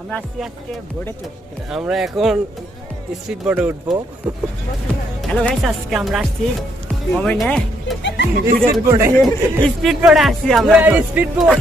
আমরা আসছি আজকে বোর্ডে চড়তে। আমরা এখন স্পিড বোর্ডে উঠবো। হ্যালো গাইস, আজকে আমরা আসছি মোমেনে স্পিড বোর্ডে স্পিড বোর্ডে আসছি আমরা স্পিড বোর্ড